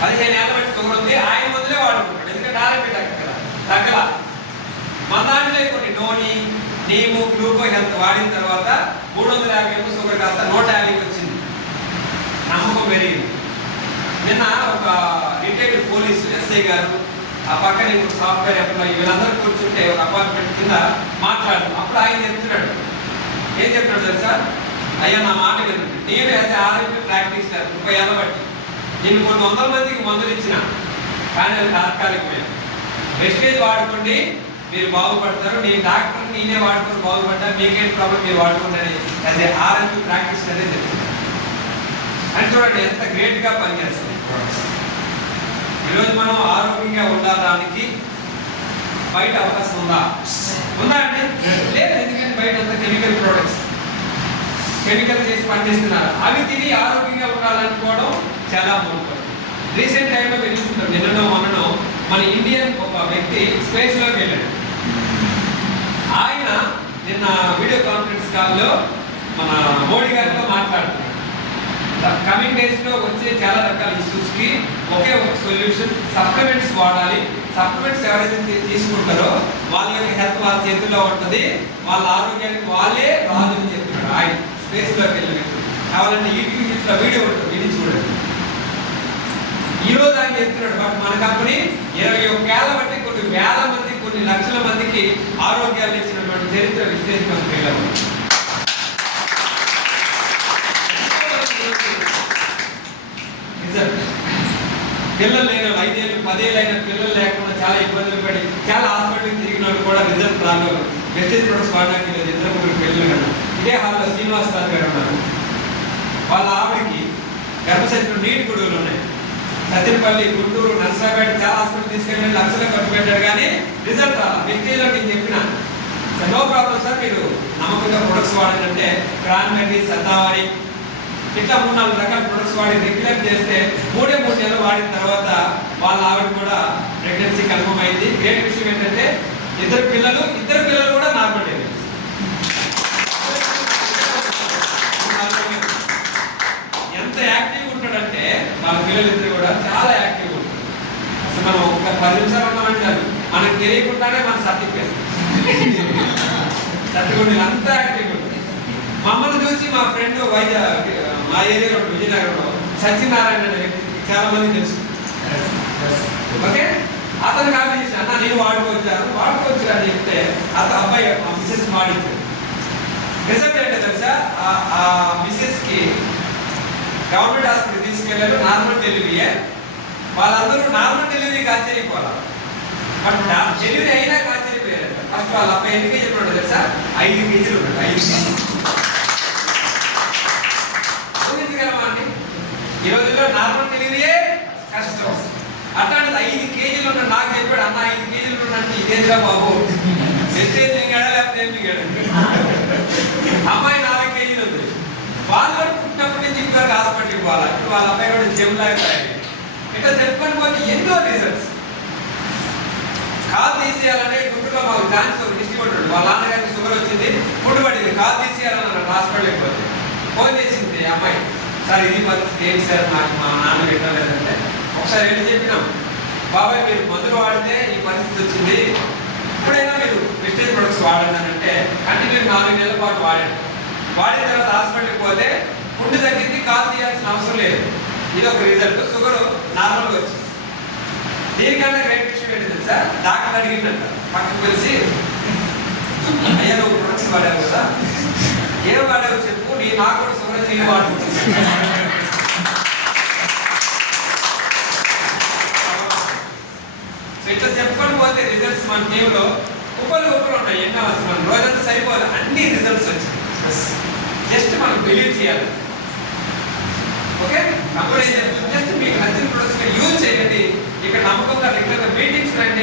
15 ఏళ్ళ బట్టి షుగర్ ఉంది, ఆయన మందులే వాడుకుంటాడు. ఎందుకంటే ఆరోగ్య డాక్టర్ తగ్గల. మన దాంట్లో కొన్ని నోని నీము గ్లూకో హెల్త్ వాడిన తర్వాత 350 షుగర్ కాస్త 150 వచ్చింది. నమ్మకం పెరిగింది. నిన్న ఒక రిటైర్డ్ పోలీసు ఎస్ఐ గారు, ఆ పక్కన ఇప్పుడు సాఫ్ట్వేర్ ఎంప్లాయీ, వీళ్ళందరూ కూర్చుంటే ఒక అపార్ట్మెంట్ కింద మాట్లాడు. అప్పుడు ఆయన చెప్తున్నాడు, ఏం చెప్తున్నాడు తెలుసా? అయ్యా నా మాట వినండి, నేను యాజ్ ఆర్ఎంపీ ప్రాక్టీస్ 30 ఏళ్ళ బట్టి నేను కొన్ని 100 మందికి మందులు ఇచ్చిన, కానీ అది తాత్కాలికమైన. వెస్టేజ్ వాడుకోండి, మీరు బాగుపడతారు. నేను డాక్టర్ నేనే వాడుకొని బాగుపడ్డా, మీకేం ప్రాబ్లం, మీరు వాడుకోండి అని యాజ్ ఆర్ఎంపీ ప్రాక్టీస్ అనేది చెప్తున్నాను. అని చూడండి ఎంత గ్రేట్గా పనిచేస్తుంది. ఈరోజు మనం ఆరోగ్యంగా ఉండడానికి బయట అవకాశం ఉందా? ఉందా అండి? లేదు. ఎందుకంటే బయట అంతా కెమికల్ ప్రొడక్ట్స్, కెమికల్ చేసి పనిచేస్తున్నారు. అవి తిని ఆరోగ్యంగా ఉండాలనుకోవడం చాలా ముఖ్యం. రీసెంట్ టైంలో తెలుసుకుంటాం, నిన్ననో మొన్ననో మన ఇండియన్ ఒక వ్యక్తి స్పేస్లోకి వెళ్ళాడు. ఆయన నిన్న వీడియో కాన్ఫరెన్స్ కాల్లో మన మోడీ గారితో మాట్లాడుతున్నాడు. కమింగ్ డేస్లో వచ్చే చాలా రకాల ఇష్యూస్కి ఒకే ఒక సొల్యూషన్, సప్లిమెంట్స్ వాడాలి. సప్లిమెంట్స్ ఎవరైతే తీసుకుంటారో వాళ్ళ యొక్క హెల్త్ వాళ్ళ చేతుల్లో ఉంటుంది, వాళ్ళ ఆరోగ్యానికి వాళ్ళే రాజు అని చెప్తున్నాడు. ఆయన స్పేస్లోకి వెళ్ళి కావాలంటే యూట్యూబ్లో వీడియో ఉంటుంది, విని చూడండి. ఈరోజు ఆయన చెప్తున్నాడు, బట్ మన కంపెనీ 21 ఏళ్ళ బట్టి కొన్ని వేల మంది, కొన్ని లక్షల మందికి ఆరోగ్యాలు ఇచ్చినటువంటి చరిత్ర విశ్లేషణ. పిల్లలు లేని 5 ఏళ్ళు 10 ఏళ్ళు అయిన పిల్లలు లేకుండా చాలా ఇబ్బందులు పడి చాలా హాస్పిటల్కి తిరిగినప్పుడు కూడా రిజల్ట్ రాలేదు. వెస్టేజ్ ప్రొడక్ట్స్ వాడడానికి లేదు. 2-3 పిల్లలు కన్నా ఇదే హాల్లో శ్రీనివాస్ రావు గారు ఉన్నారు. వాళ్ళ ఆవిడకి గర్భసంచిలో నీటి గొడుగులు ఉన్నాయి. సత్యనపల్లి, గుంటూరు, నర్సాపేట చాలా హాస్పిటల్ తీసుకెళ్ళి లక్షలు ఖర్చు పెట్టారు, కానీ రిజల్ట్ రాలా. వెస్టేజ్లో నేను చెప్పిన నో ప్రాబ్లం సార్, మీరు నమ్మకంగా ప్రొడక్ట్స్ వాడాలంటే క్రాన్బెర్రీ, సతావరి ఇట్లా 3-4 రకాల ప్రొడక్ట్స్ వాడి రెగ్యులర్ చేస్తే 3 నెలలు వాడిన తర్వాత వాళ్ళ ఆవిడ కూడా ప్రెగ్నెన్సీ కన్ఫర్మ్ అయింది. గ్రేట్ విషయం ఏంటంటే ఇద్దరు పిల్లలు కూడా నార్మల్ డెలివరీ. ఎంత యాక్టివ్గా ఉంటాడంటే వాళ్ళ పిల్లలు ఇద్దరు కూడా చాలా యాక్టివ్గా ఉంటారు. అసలు మనం ఒక 10 నిమిషాలు ఉన్నామంటే కాదు, మనకు తెలియకుండానే మన సర్టిఫికేట్ అంతా యాక్టివ్గా ఉంటుంది. మమ్మల్ని చూసి మా ఫ్రెండ్ మా ఏరియాలో విజయనగరంలో సత్యనారాయణ అనే వ్యక్తి చాలా మంది తెలుసు. ఓకే, అతను కాపీ చేసి అన్న నేను వాడుకోవచ్చు అని చెప్తే అబ్బాయి ఆ మిసెస్ వాడించాడు. రిజల్ట్ ఏంటో తెలుసా? ఆ మిసెస్కి గవర్నమెంట్ హాస్పిటల్ తీసుకెళ్ళారు, నార్మల్ డెలివరీయే. వాళ్ళందరూ నార్మల్ డెలివరీకి ఆశ్చర్యపోవాలి, బట్ డెలివరీ అయినా ఆశ్చర్యపోయారు. ఫస్ట్ వాళ్ళ అబ్బాయి ఎన్ని కేజీలు ఉన్నాడు తెలుసా? 5 కేజీలు ఉన్నాడు. 5 కేజీలు. ఈ రోజుల్లో నార్మల్ డెలివరీయే కష్టం. అట్లాంటిది 5 కేజీలు ఉన్నాడు. నాకు చెప్పాడు, అన్న 5 కేజీలు ఉన్నట్టు ఇదేంద్రా బాబు, మెసేజ్ దిగాడా లేకపోతే ఏం దిగాడు. అమ్మాయి 4 కేజీలు ఉంది. వాళ్ళు కూడా పుట్టినప్పటి నుంచి ఇంకా హాస్పిటల్కి పోవాలి. ఇప్పుడు వాళ్ళ అబ్బాయి కూడా జిమ్ లాగా ఇట్లా చెప్పుకొని పోతే ఎన్నో రిజల్ట్స్. కాలు తీసేయాలంటే గుడ్డులో మాకు ఛాన్స్ ఒక డిస్ట్రిబ్యూటర్ వాళ్ళ నాన్నగారికి షుగర్ వచ్చింది, గుడ్డు పడింది, కాలు తీసేయాలన్నారు. హాస్పిటల్కి పోతే ఫోన్ చేసింది అమ్మాయి, సార్ ఇది పరిస్థితి ఏంటి సార్, నాకు మా నాన్న పెట్టలేదంటే ఒకసారి ఏంటి చెప్పినాం, బాబాయ్ మీరు మందులు వాడితే ఈ పరిస్థితి వచ్చింది, ఇప్పుడైనా మీరు వెస్టేజ్ ప్రొడక్ట్స్ వాడండి అని అంటే కంటిన్యూ 4 నెలల పాటు వాడిన తర్వాత హాస్పిటల్కి పోతే గుండె తగ్గింది, కాలు తీయాల్సిన అవసరం లేదు. ఇది ఒక రిజల్ట్. షుగర్ నార్మల్గా వచ్చింది. దీనికన్నా గ్రేట్ విషయం ఏంటి తెలుసా? డాక్టర్ అడిగిందంట, పక్కకు కలిసి అయ్యా నువ్వు ప్రొడక్ట్స్ వాడావు కదా, ఏం వాడావు చెప్పు, నాకు కూడా షుగర్ వచ్చి వాడుకుంటుంది. ఇట్లా చెప్పుకొని పోతే రిజల్ట్స్ మన టీంలో ఉపలు ఉన్నాయి. ఎన్నో మనం రోజంతా సరిపోదు, అన్ని రిజల్ట్స్ వచ్చాయి. జస్ట్ మనం బిలీవ్ చేయాలి. ఓకే, అప్పుడు ఏం చెప్తుంది, జస్ట్ మీకు నచ్చిన ప్రొడక్ట్స్ యూజ్ చేయండి. ఇక్కడ నమ్మకంగా రెగ్యులర్గా మీటింగ్స్ రండి.